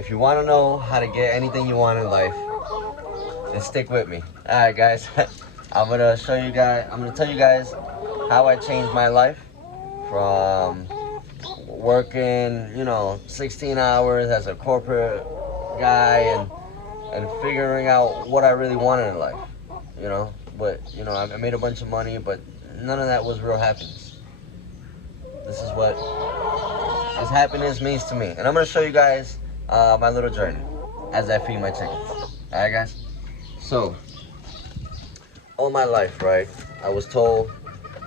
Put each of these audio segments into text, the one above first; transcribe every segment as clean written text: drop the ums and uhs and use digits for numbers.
If you want to know how to get anything you want in life, then stick with me. All right, guys. I'm gonna tell you guys how I changed my life from working, 16 hours as a corporate guy and figuring out what I really wanted in life. But I made a bunch of money, but none of that was real happiness. This is what this happiness means to me, and I'm gonna show you guys my little journey as I feed my chickens. All right, guys. So, all my life, right, I was told,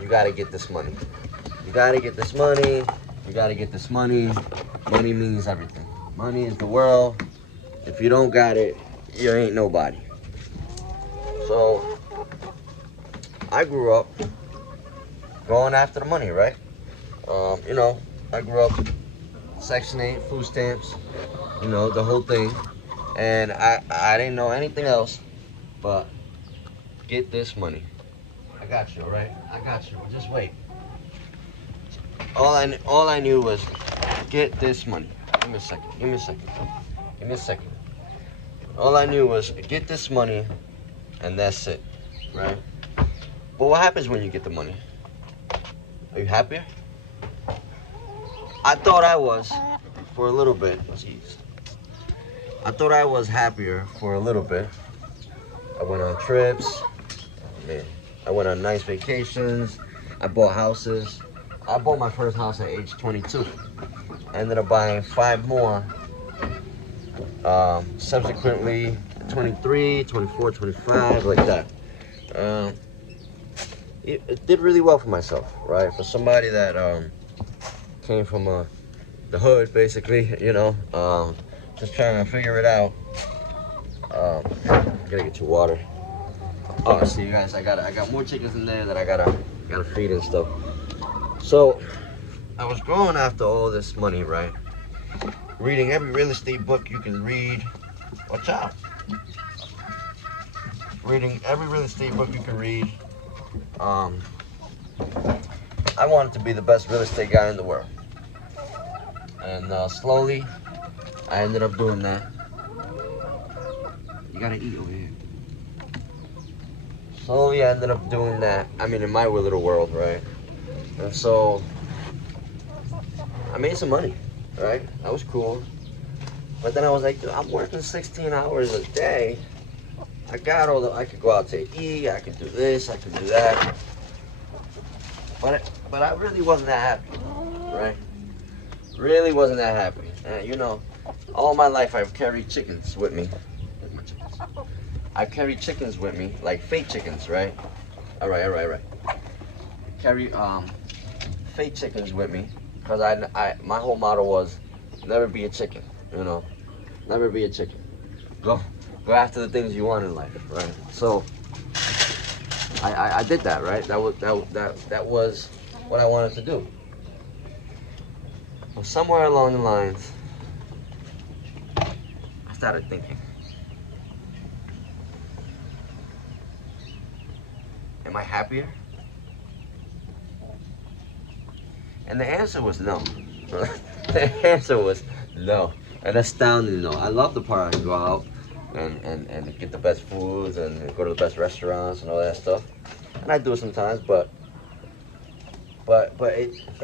you gotta get this money. You gotta get this money. You gotta get this money. Money means everything. Money is the world. If you don't got it, you ain't nobody. So, I grew up going after the money, right? I grew up Section 8, food stamps, the whole thing. And I didn't know anything else but get this money. I got you, all right? I got you. Just wait. All I knew was get this money. Give me a second. Give me a second. Give me a second. All I knew was get this money, and that's it, right? But what happens when you get the money? Are you happier? I thought I was for a little bit. Jeez. I thought I was happier for a little bit. I went on trips. Man, I went on nice vacations. I bought houses. I bought my first house at age 22. I ended up buying 5 more. Subsequently, 23, 24, 25, like that. It did really well for myself, right? For somebody that came from the hood, basically, just trying to figure it out. Gotta get your water. Oh, see, you guys, I got more chickens in there that I gotta feed and stuff. So I was going after all this money, right? Reading every real estate book you can read. Watch out. Reading every real estate book you can read. I wanted to be the best real estate guy in the world. And slowly, I ended up doing that. You gotta eat over here. Slowly, I ended up doing that. I mean, in my little world, right? And so, I made some money, right? That was cool. But then I was like, dude, I'm working 16 hours a day. I could go out to eat, I could do this, I could do that. But I really wasn't that happy, right? Really wasn't that happy. And all my life I've carried chickens with me. I've carried chickens with me, like fake chickens, right? All right. Carry fake chickens with me, because my whole motto was never be a chicken, never be a chicken. Go after the things you want in life, right? So I did that, right? That was what I wanted to do. But somewhere along the lines, I started thinking, am I happier? And the answer was no. The answer was no. An astounding no. I love the part I can go out and get the best foods and go to the best restaurants and all that stuff. And I do it sometimes, but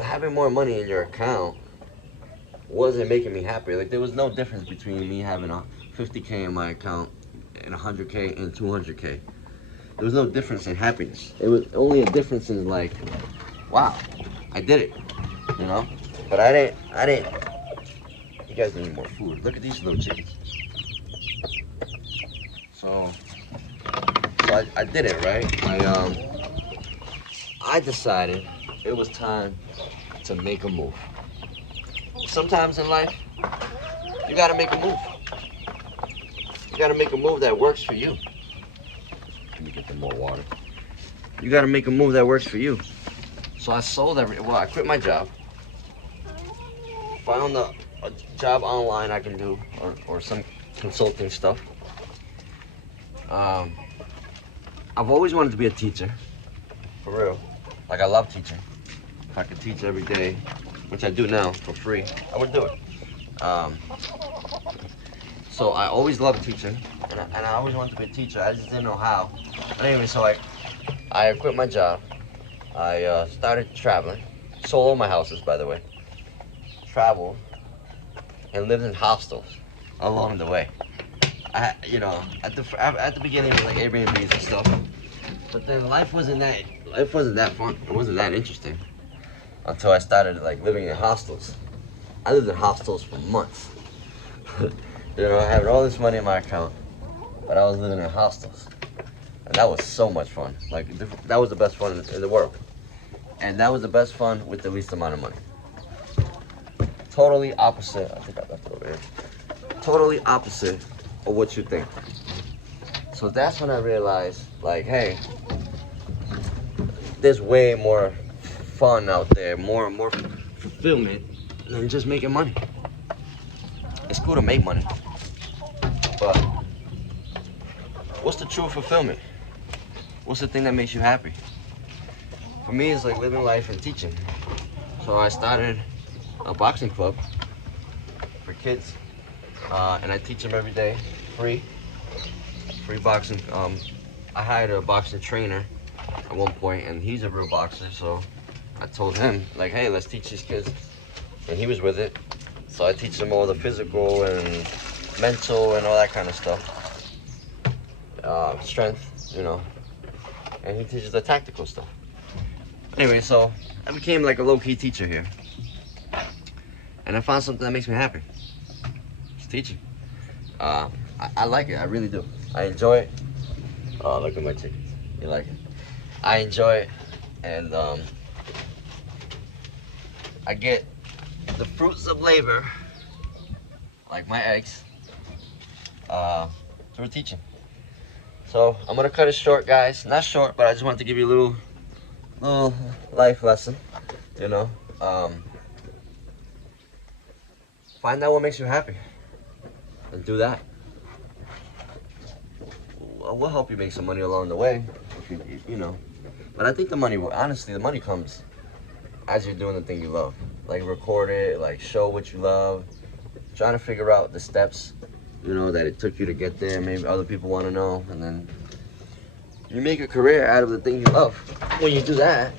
having more money in your account wasn't making me happier. Like, there was no difference between me having a 50K in my account and 100K and 200K. There was no difference in happiness. It was only a difference in, like, wow, I did it, But I didn't. You guys need more food. Look at these little chickens. So I did it, right? I decided it was time to make a move. Sometimes in life, you gotta make a move. You gotta make a move that works for you. Let me get them more water. You gotta make a move that works for you. So I I quit my job. Found a job online I can do, or some consulting stuff. I've always wanted to be a teacher, for real. Like, I love teaching. If I could teach every day, which I do now for free, I would do it. So I always loved teaching, and I always wanted to be a teacher. I just didn't know how. But anyway, so I quit my job. I started traveling. Sold all my houses, by the way. Traveled and lived in hostels along the way. You know, at the beginning it was like Airbnbs and stuff. But then life wasn't that fun. It wasn't that interesting until I started like living in hostels. I lived in hostels for months. You know, having all this money in my account, but I was living in hostels, and that was so much fun. Like that was the best fun in the world, and that was the best fun with the least amount of money. Totally opposite. I think I left it over here. Totally opposite of what you think. So that's when I realized, like, hey, there's way more fun out there, more fulfillment than just making money. It's cool to make money, but what's the true fulfillment? What's the thing that makes you happy? For me, it's like living life and teaching. So I started a boxing club for kids, and I teach them every day, free boxing. I hired a boxing trainer at one point, and he's a real boxer, so I told him, like, hey, let's teach these kids, and he was with it. So I teach them all the physical and mental and all that kind of stuff, strength, you know, and he teaches the tactical stuff. Anyway, so I became like a low-key teacher here, and I found something that makes me happy. It's teaching. I like it. I really do. I enjoy it. Oh, look at my chickens. You like it? I enjoy it, and I get the fruits of labor, like my eggs, through teaching. So I'm gonna cut it short, guys. Not short, but I just wanted to give you a little life lesson. You know, find out what makes you happy, and do that. We'll help you make some money along the way, if you know. But I think the money, honestly, the money comes as you're doing the thing you love. Like record it, like show what you love, trying to figure out the steps, you know, that it took you to get there. Maybe other people want to know, and then you make a career out of the thing you love. When you do that,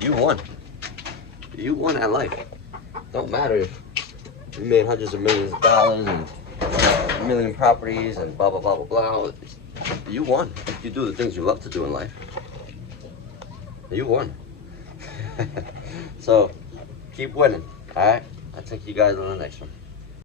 you won. You won at life. Don't matter if you made hundreds of millions of dollars and a million properties and blah blah blah blah blah. You won if you do the things you love to do in life. You won. So keep winning. All right. I'll take you guys on the next one.